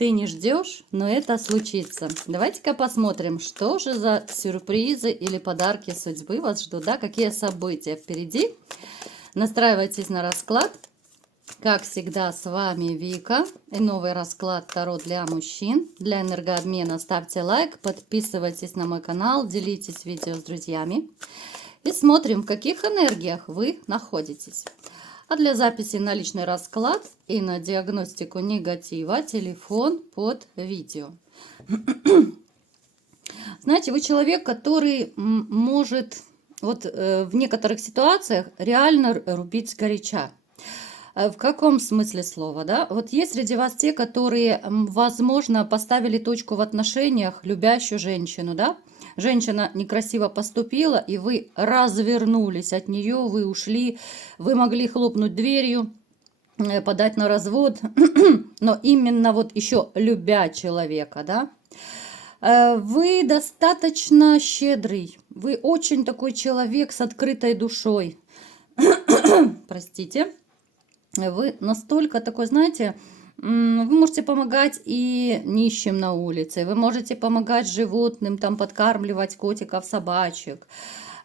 Ты не ждешь, но это случится. Давайте-ка посмотрим, что же за сюрпризы или подарки судьбы вас ждут, да, какие события впереди. Настраивайтесь на расклад. Как всегда, с вами Вика. И новый расклад Таро для мужчин. Для энергообмена ставьте лайк, подписывайтесь на мой канал, делитесь видео с друзьями. И смотрим, в каких энергиях вы находитесь. А для записи на личный расклад и на диагностику негатива телефон под видео. Знаете, вы человек, который может в некоторых ситуациях реально рубить сгоряча. В каком смысле слова, да? Вот есть среди вас те, которые, возможно, поставили точку в отношениях, любящую женщину, да? Женщина некрасиво поступила, и вы развернулись от нее, вы ушли, вы могли хлопнуть дверью, подать на развод, но именно вот еще любя человека, да? Вы достаточно щедрый, вы очень такой человек с открытой душой, простите. Вы настолько такой, знаете, вы можете помогать и нищим на улице, вы можете помогать животным, там подкармливать котиков, собачек.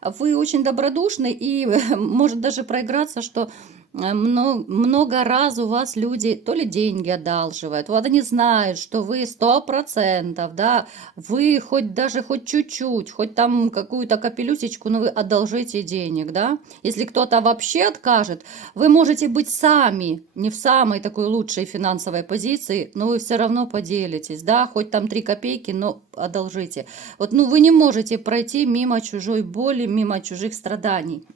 Вы очень добродушный и может даже проиграться, что много раз у вас люди то ли деньги одалживают, вот они знают, что вы 100%, да, вы хоть чуть-чуть, хоть там какую-то капелюсечку, но вы одолжите денег, да. Если кто-то вообще откажет, вы можете быть сами не в самой такой лучшей финансовой позиции, но вы все равно поделитесь, да, хоть там 3 копейки, но одолжите. Вот, ну, вы не можете пройти мимо чужой боли, мимо чужих страданий.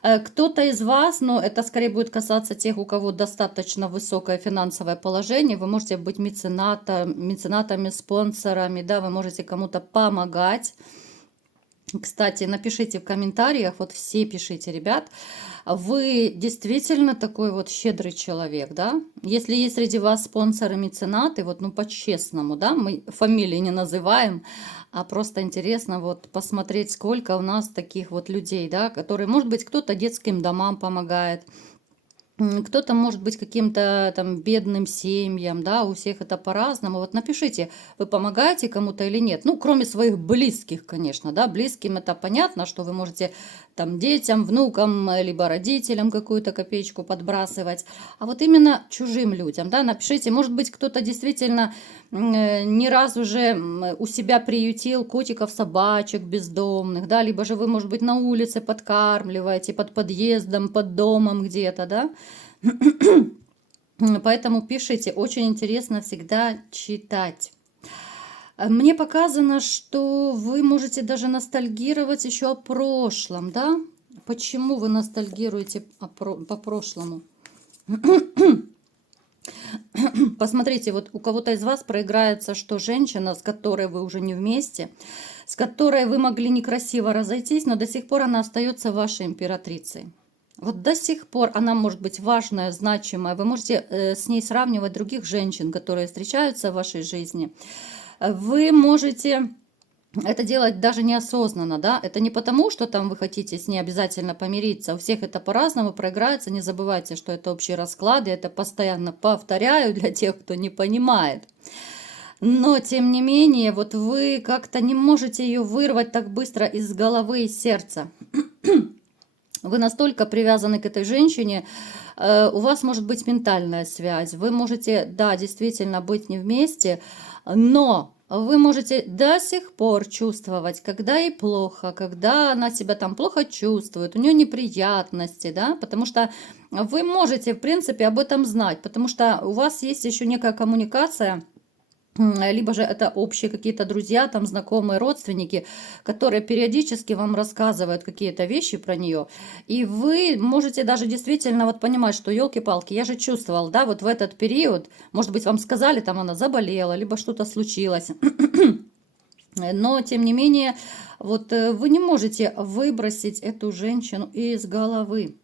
Кто-то из вас, но это скорее будет касаться тех, у кого достаточно высокое финансовое положение, вы можете быть меценатами, спонсорами, да, вы можете кому-то помогать. Кстати, напишите в комментариях, вот все пишите, ребят, вы действительно такой вот щедрый человек, да? Если есть среди вас спонсоры, меценаты, вот, ну, по-честному, да, мы фамилии не называем, а просто интересно вот посмотреть, сколько у нас таких вот людей, да, которые, может быть, кто-то детским домам помогает, кто-то может быть каким-то там бедным семьям, да, у всех это по-разному. Вот напишите, вы помогаете кому-то или нет. Ну, кроме своих близких, конечно, да, близким это понятно, что вы можете там детям, внукам, либо родителям какую-то копеечку подбрасывать. А вот именно чужим людям, да, напишите, может быть, кто-то действительно не раз уже у себя приютил котиков, собачек бездомных, да, либо же вы, может быть, на улице подкармливаете, под подъездом, под домом где-то, да. Поэтому пишите, очень интересно всегда читать. Мне показано, что вы можете даже ностальгировать еще о прошлом, да? Почему вы ностальгируете по прошлому? Посмотрите, вот у кого-то из вас проиграется, что женщина, с которой вы уже не вместе, с которой вы могли некрасиво разойтись, но до сих пор она остается вашей императрицей. Вот до сих пор она может быть важная, значимая. Вы можете с ней сравнивать других женщин, которые встречаются в вашей жизни. Вы можете это делать даже неосознанно, да, это не потому, что там вы хотите с ней обязательно помириться, у всех это по-разному проиграется, не забывайте, что это общие расклады, это постоянно повторяю для тех, кто не понимает. Но, тем не менее, вот вы как-то не можете ее вырвать так быстро из головы и сердца. Вы настолько привязаны к этой женщине, у вас может быть ментальная связь, вы можете, да, действительно быть не вместе, но вы можете до сих пор чувствовать, когда ей плохо, когда она себя там плохо чувствует, у нее неприятности, да, потому что вы можете, в принципе, об этом знать, потому что у вас есть еще некая коммуникация, либо же это общие какие-то друзья, там знакомые, родственники, которые периодически вам рассказывают какие-то вещи про нее. И вы можете даже действительно вот понимать, что елки-палки, я же чувствовал, да, вот в этот период, может быть, вам сказали, там она заболела, либо что-то случилось. Но, тем не менее, вот вы не можете выбросить эту женщину из головы.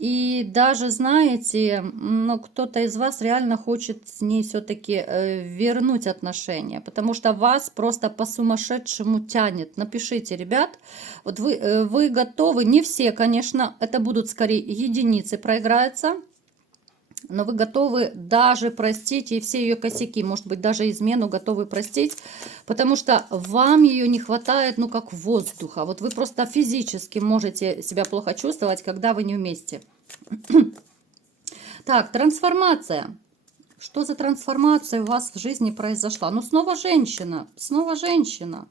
И даже, знаете, ну, кто-то из вас реально хочет с ней все-таки вернуть отношения, потому что вас просто по-сумасшедшему тянет. Напишите, ребят, вот вы готовы, не все, конечно, это будут скорее единицы проиграются, но вы готовы даже простить и все ее косяки, может быть, даже измену готовы простить, потому что вам ее не хватает, ну, как воздуха. Вот вы просто физически можете себя плохо чувствовать, когда вы не вместе. Так, трансформация. Что за трансформация у вас в жизни произошла? Ну, снова женщина, снова женщина.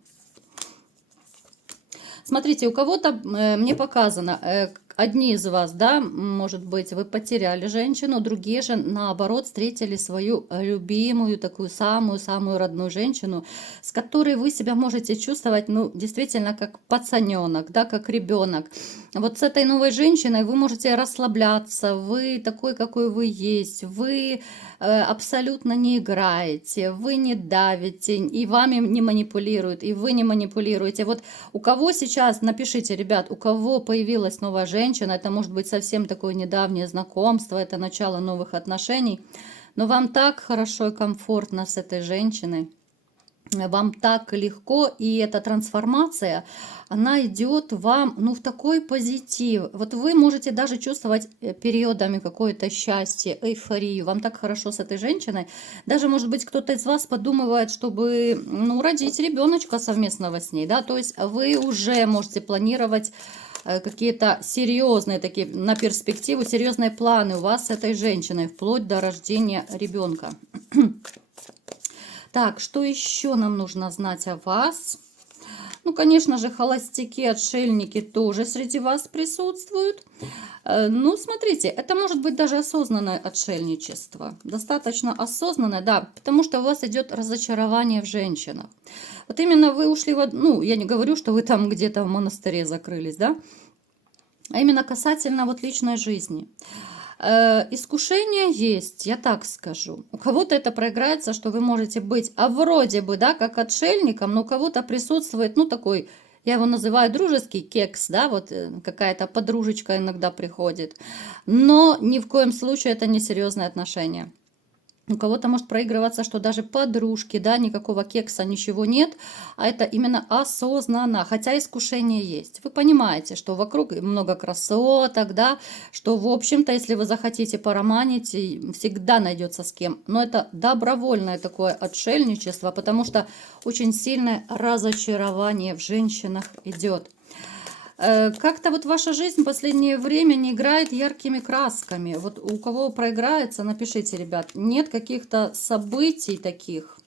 Смотрите, у кого-то, мне показано, одни из вас, да, может быть, вы потеряли женщину, другие же, наоборот, встретили свою любимую, такую самую-самую родную женщину, с которой вы себя можете чувствовать, ну, действительно, как пацаненок, да, как ребенок. Вот с этой новой женщиной вы можете расслабляться, вы такой, какой вы есть, вы абсолютно не играете, вы не давите, и вами не манипулируют, и вы не манипулируете. Вот у кого сейчас, напишите, ребят, у кого появилась новая женщина, это может быть совсем такое недавнее знакомство, это начало новых отношений, но вам так хорошо и комфортно с этой женщиной, вам так легко, и эта трансформация, она идет вам, ну, в такой позитив. Вот вы можете даже чувствовать периодами какое-то счастье, эйфорию. Вам так хорошо с этой женщиной. Даже, может быть, кто-то из вас подумывает, чтобы, ну, родить ребеночка совместного с ней, да, то есть вы уже можете планировать какие-то серьезные такие, на перспективу, серьезные планы у вас с этой женщиной, вплоть до рождения ребенка. Так, что еще нам нужно знать о вас? Ну, конечно же, холостяки, отшельники тоже среди вас присутствуют. Ну, смотрите, это может быть даже осознанное отшельничество. Достаточно осознанное, да, потому что у вас идет разочарование в женщинах. Вот именно вы ушли в... Ну, я не говорю, что вы там где-то в монастыре закрылись, да? А именно касательно вот личной жизни. Искушение есть, я так скажу. У кого-то это проиграется, что вы можете быть, а вроде бы, да, как отшельником, но у кого-то присутствует, ну, такой, я его называю дружеский кекс, да, вот какая-то подружечка иногда приходит. Но ни в коем случае это не серьезные отношения. У кого-то может проигрываться, что даже подружки, да, никакого кекса, ничего нет, а это именно осознанно, хотя искушение есть. Вы понимаете, что вокруг много красоток, да, что, в общем-то, если вы захотите пороманить, всегда найдется с кем. Но это добровольное такое отшельничество, потому что очень сильное разочарование в женщинах идет. Как-то вот ваша жизнь в последнее время не играет яркими красками. Вот у кого проиграется, напишите, ребят. Нет каких-то событий таких.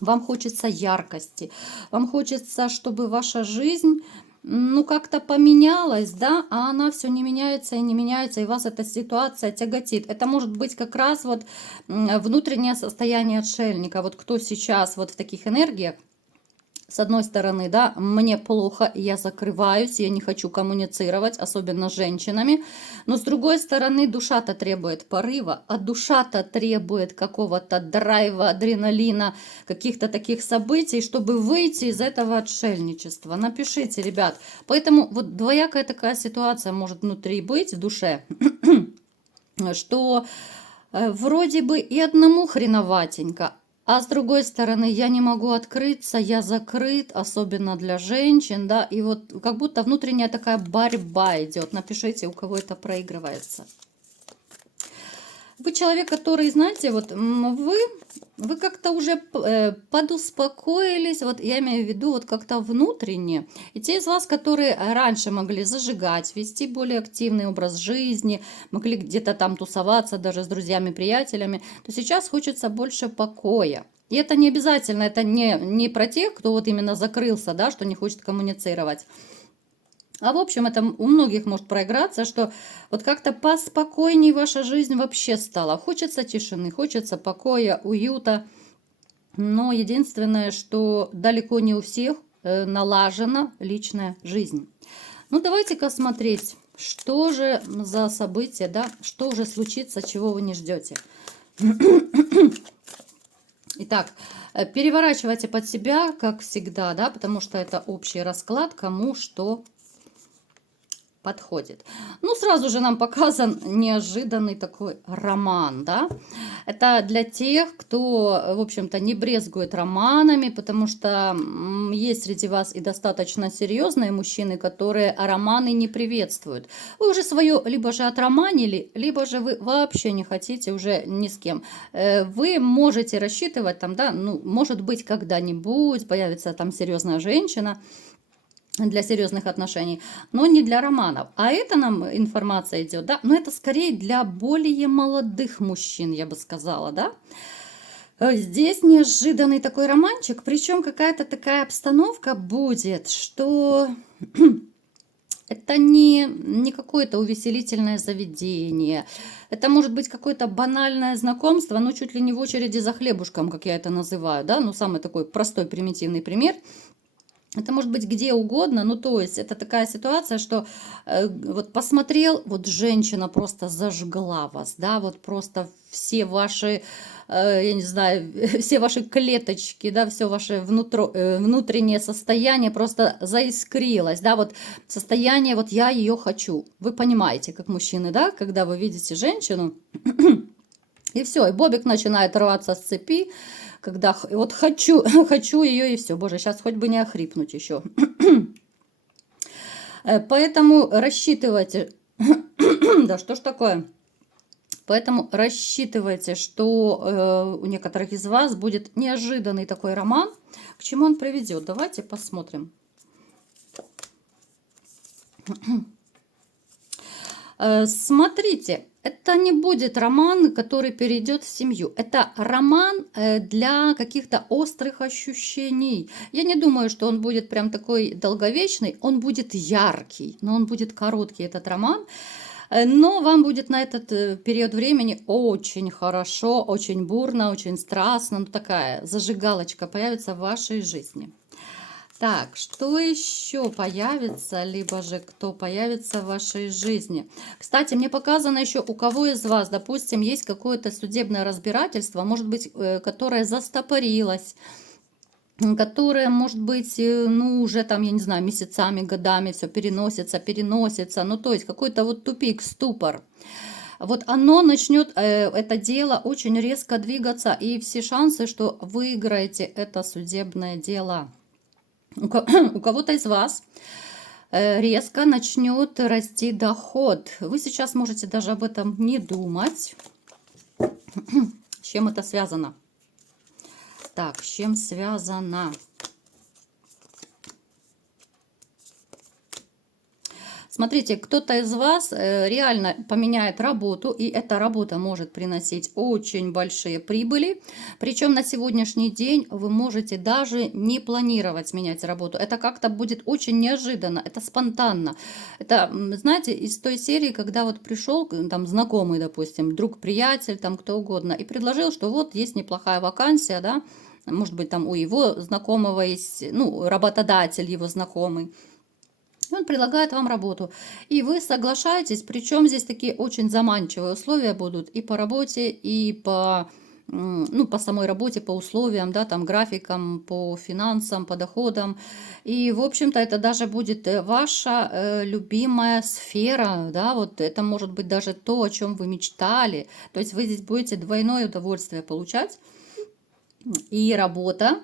Вам хочется яркости. Вам хочется, чтобы ваша жизнь, ну, как-то поменялась, да, а она все не меняется и не меняется, и вас эта ситуация тяготит. Это может быть как раз вот внутреннее состояние отшельника. Вот кто сейчас вот в таких энергиях, с одной стороны, да, мне плохо, я закрываюсь, я не хочу коммуницировать, особенно с женщинами. Но с другой стороны, душа-то требует порыва, а душа-то требует какого-то драйва, адреналина, каких-то таких событий, чтобы выйти из этого отшельничества. Напишите, ребят. Поэтому вот двоякая такая ситуация может внутри быть, в душе, что вроде бы и одному хреноватенько, а с другой стороны, я не могу открыться, я закрыт, особенно для женщин, да, и вот как будто внутренняя такая борьба идет. Напишите, у кого это проигрывается. Вы человек, который, знаете, вот вы как-то уже подуспокоились, вот я имею в виду вот как-то внутренне. И те из вас, которые раньше могли зажигать, вести более активный образ жизни, могли где-то там тусоваться даже с друзьями, приятелями, то сейчас хочется больше покоя. И это не обязательно, это не про тех, кто вот именно закрылся, да, что не хочет коммуницировать. А в общем, это у многих может проиграться, что вот как-то поспокойнее ваша жизнь вообще стала. Хочется тишины, хочется покоя, уюта. Но единственное, что далеко не у всех налажена личная жизнь. Ну, давайте-ка смотреть, что же за события, да, что уже случится, чего вы не ждете. Итак, переворачивайте под себя, как всегда, да, потому что это общий расклад, кому что подходит. Ну, сразу же нам показан неожиданный такой роман, да. Это для тех, кто, в общем-то, не брезгует романами, потому что есть среди вас и достаточно серьезные мужчины, которые романы не приветствуют. Вы уже свое либо же отроманили, либо же вы вообще не хотите уже ни с кем. Вы можете рассчитывать там, да, ну, может быть, когда-нибудь появится там серьезная женщина, для серьезных отношений, но не для романов. А это нам информация идет, да, но это скорее для более молодых мужчин, я бы сказала, да. Здесь неожиданный такой романчик, причем какая-то такая обстановка будет, что это не какое-то увеселительное заведение, это может быть какое-то банальное знакомство, ну чуть ли не в очереди за хлебушком, как я это называю, да, ну самый такой простой примитивный пример. Это может быть где угодно, ну то есть это такая ситуация, что вот посмотрел, вот женщина просто зажгла вас, да, вот просто все ваши, я не знаю, все ваши клеточки, да, все ваше внутреннее состояние просто заискрилось, да, вот состояние, вот я ее хочу. Вы понимаете, как мужчины, да, когда вы видите женщину, и все, и бобик начинает рваться с цепи, когда вот хочу, хочу ее и все. Боже, сейчас хоть бы не охрипнуть еще. Поэтому рассчитывайте, да что ж такое? Поэтому рассчитывайте, что у некоторых из вас будет неожиданный такой роман. К чему он приведет? Давайте посмотрим. Смотрите, это не будет роман, который перейдет в семью. Это роман для каких-то острых ощущений. Я не думаю, что он будет прям такой долговечный. Он будет яркий, но он будет короткий, этот роман. Но вам будет на этот период времени очень хорошо, очень бурно, очень страстно. Ну, такая зажигалочка появится в вашей жизни. Так, что еще появится, либо же кто появится в вашей жизни? Кстати, мне показано еще, у кого из вас, допустим, есть какое-то судебное разбирательство, может быть, которое застопорилось, которое, может быть, ну, уже там, я не знаю, месяцами, годами все переносится, ну, то есть какой-то вот тупик, ступор. Вот оно начнет, это дело, очень резко двигаться, и все шансы, что выиграете это судебное дело. У кого-то из вас резко начнет расти доход. Вы сейчас можете даже об этом не думать. С чем это связано? Так, с чем связано? Смотрите, кто-то из вас реально поменяет работу, и эта работа может приносить очень большие прибыли. Причем на сегодняшний день вы можете даже не планировать менять работу. Это как-то будет очень неожиданно, это спонтанно. Это, знаете, из той серии, когда вот пришел там знакомый, допустим, друг, приятель, там кто угодно, и предложил, что вот есть неплохая вакансия, да, может быть, там у его знакомого есть, ну, работодатель его знакомый. Он предлагает вам работу, и вы соглашаетесь, причем здесь такие очень заманчивые условия будут и по работе, и по, ну, по самой работе, по условиям, да, там, графикам, по финансам, по доходам. И, в общем-то, это даже будет ваша любимая сфера, да, вот это может быть даже то, о чем вы мечтали. То есть вы здесь будете двойное удовольствие получать, и работа,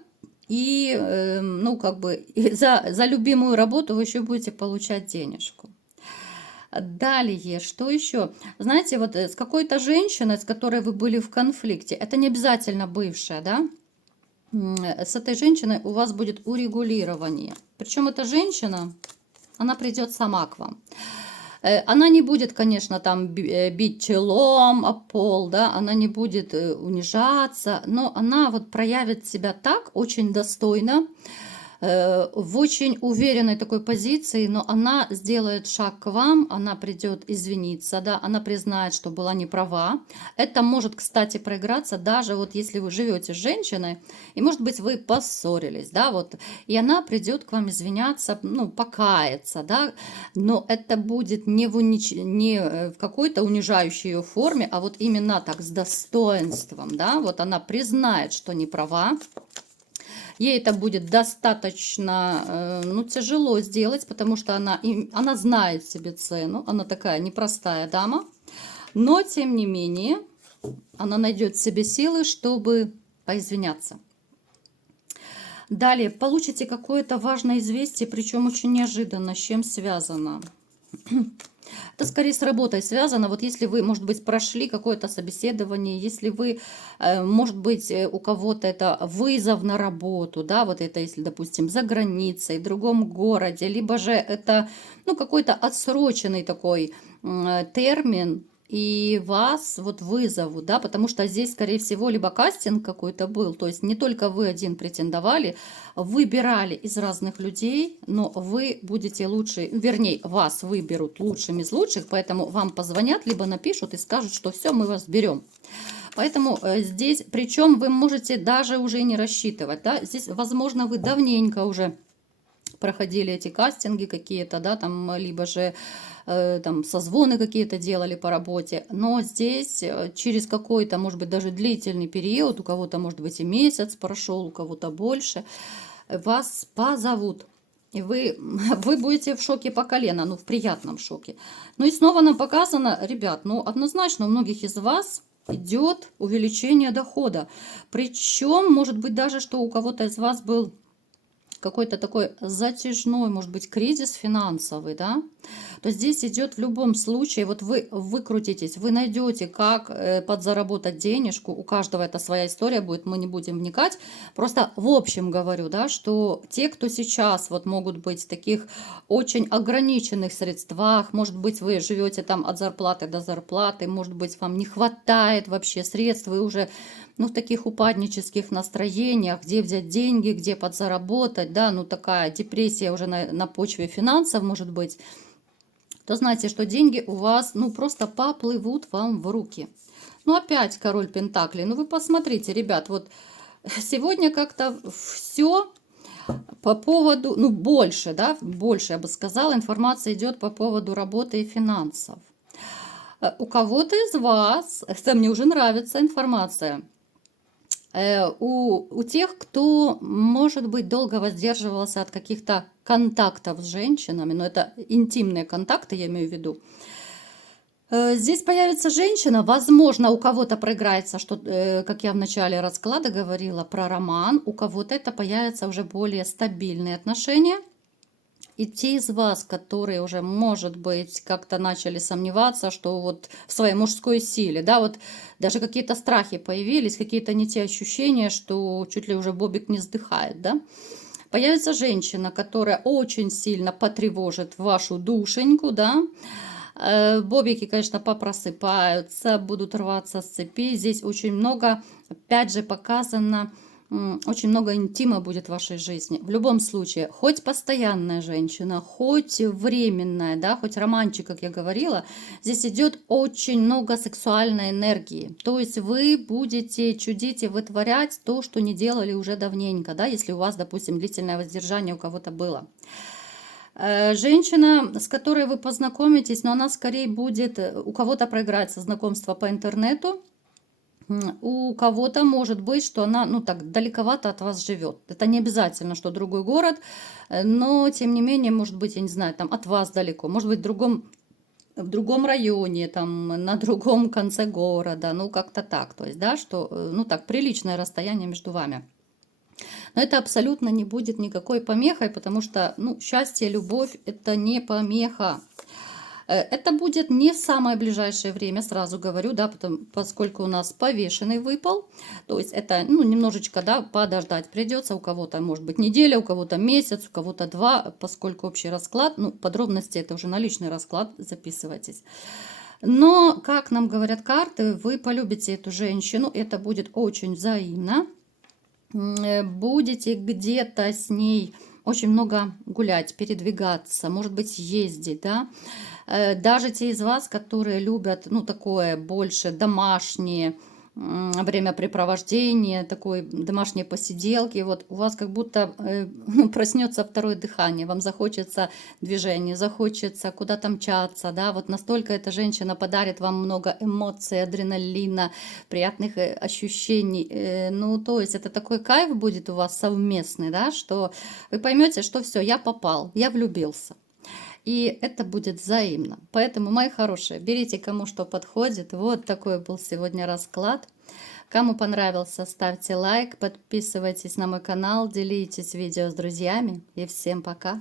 и, ну, как бы, за любимую работу вы еще будете получать денежку. Далее, что еще? Знаете, вот с какой-то женщиной, с которой вы были в конфликте, это не обязательно бывшая, да? С этой женщиной у вас будет урегулирование. Причем эта женщина, она придет сама к вам. Она не будет, конечно, там бить челом о пол, да, она не будет унижаться, но она вот проявит себя так очень достойно, в очень уверенной такой позиции, но она сделает шаг к вам, она придет извиниться, да, она признает, что была не права. Это может, кстати, проиграться даже вот если вы живете с женщиной, и, может быть, вы поссорились, да, вот, и она придет к вам извиняться, ну, покаяться, да, но это будет не в какой-то унижающей ее форме, а вот именно так, с достоинством, да, вот она признает, что не права. Ей это будет достаточно, ну, тяжело сделать, потому что она знает себе цену, она такая непростая дама, но, тем не менее, она найдет в себе силы, чтобы поизвиняться. Далее, получите какое-то важное известие, причем очень неожиданно, с чем связано. Это скорее с работой связано. Вот если вы, может быть, прошли какое-то собеседование, если вы, может быть, у кого-то это вызов на работу, да, вот это если, допустим, за границей, в другом городе, либо же это, ну, какой-то отсроченный такой термин, и вас вот вызовут, да, потому что здесь, скорее всего, либо кастинг какой-то был, то есть не только вы один претендовали, выбирали из разных людей, но вы будете лучше, вернее, вас выберут лучшим из лучших, поэтому вам позвонят, либо напишут и скажут, что все, мы вас берем. Поэтому здесь, причем вы можете даже уже не рассчитывать, да, здесь, возможно, вы давненько уже проходили эти кастинги какие-то, да, там, либо же там созвоны какие-то делали по работе, но здесь через какой-то, может быть, даже длительный период, у кого-то, может быть, и месяц прошел, у кого-то больше, вас позовут. И вы будете в шоке по колено, ну, в приятном шоке. Ну и снова нам показано, ребят, ну, однозначно у многих из вас идет увеличение дохода. Причем, может быть, даже, что у кого-то из вас был какой-то такой затяжной, может быть, кризис финансовый, да, то здесь идет в любом случае, вот вы выкрутитесь, вы найдете, как подзаработать денежку, у каждого это своя история будет, мы не будем вникать, просто в общем говорю, да, что те, кто сейчас вот могут быть в таких очень ограниченных средствах, может быть, вы живете там от зарплаты до зарплаты, может быть, вам не хватает вообще средств, вы уже ну, в таких упаднических настроениях, где взять деньги, где подзаработать, да, ну, такая депрессия уже на почве финансов, может быть, то знаете, что деньги у вас, ну, просто поплывут вам в руки. Ну, опять король Пентаклей. Ну, вы посмотрите, ребят, вот сегодня как-то все по поводу, ну, больше, да, больше, я бы сказала, информация идет по поводу работы и финансов. У кого-то из вас, это мне уже нравится информация, у тех, кто, может быть, долго воздерживался от каких-то контактов с женщинами, но это интимные контакты, я имею в виду, здесь появится женщина, возможно, у кого-то проиграется, что, как я в начале расклада говорила про роман, у кого-то это появятся уже более стабильные отношения. И те из вас, которые уже, может быть, как-то начали сомневаться, что вот в своей мужской силе, да, вот даже какие-то страхи появились, какие-то не те ощущения, что чуть ли уже бобик не сдыхает, да. Появится женщина, которая очень сильно потревожит вашу душеньку, да. Бобики, конечно, попросыпаются, будут рваться с цепи. Здесь очень много, опять же, показано, очень много интима будет в вашей жизни. В любом случае, хоть постоянная женщина, хоть временная, да, хоть романчик, как я говорила, здесь идет очень много сексуальной энергии. То есть вы будете чудить и вытворять то, что не делали уже давненько, да, если у вас, допустим, длительное воздержание у кого-то было. Женщина, с которой вы познакомитесь, но она скорее будет, у кого-то проиграется знакомство по интернету, у кого-то может быть, что она, ну так, далековато от вас живет. Это не обязательно, что другой город, но тем не менее, может быть, я не знаю, там от вас далеко, может быть, в другом районе, там, на другом конце города, ну как-то так, то есть, да, что, ну так, приличное расстояние между вами. Но это абсолютно не будет никакой помехой, потому что, ну, счастье, любовь – это не помеха. Это будет не в самое ближайшее время, сразу говорю, да, поскольку у нас повешенный выпал. То есть это, ну, немножечко, да, подождать придется. У кого-то, может быть, неделя, у кого-то месяц, у кого-то 2, поскольку общий расклад, ну, подробности это уже на личный расклад, записывайтесь. Но, как нам говорят карты, вы полюбите эту женщину, это будет очень взаимно. Будете где-то с ней очень много гулять, передвигаться, может быть, ездить, да. Даже те из вас, которые любят, ну, такое больше домашнее, времяпрепровождение, такой домашние посиделки. Вот у вас как будто ну, проснется второе дыхание, вам захочется движения, захочется куда-то мчаться, да, вот настолько эта женщина подарит вам много эмоций, адреналина, приятных ощущений. Ну, то есть это такой кайф будет у вас совместный, да, что вы поймете, что все, я попал, я влюбился. И это будет взаимно. Поэтому, мои хорошие, берите кому что подходит. Вот такой был сегодня расклад. Кому понравился, ставьте лайк, подписывайтесь на мой канал, делитесь видео с друзьями. И всем пока!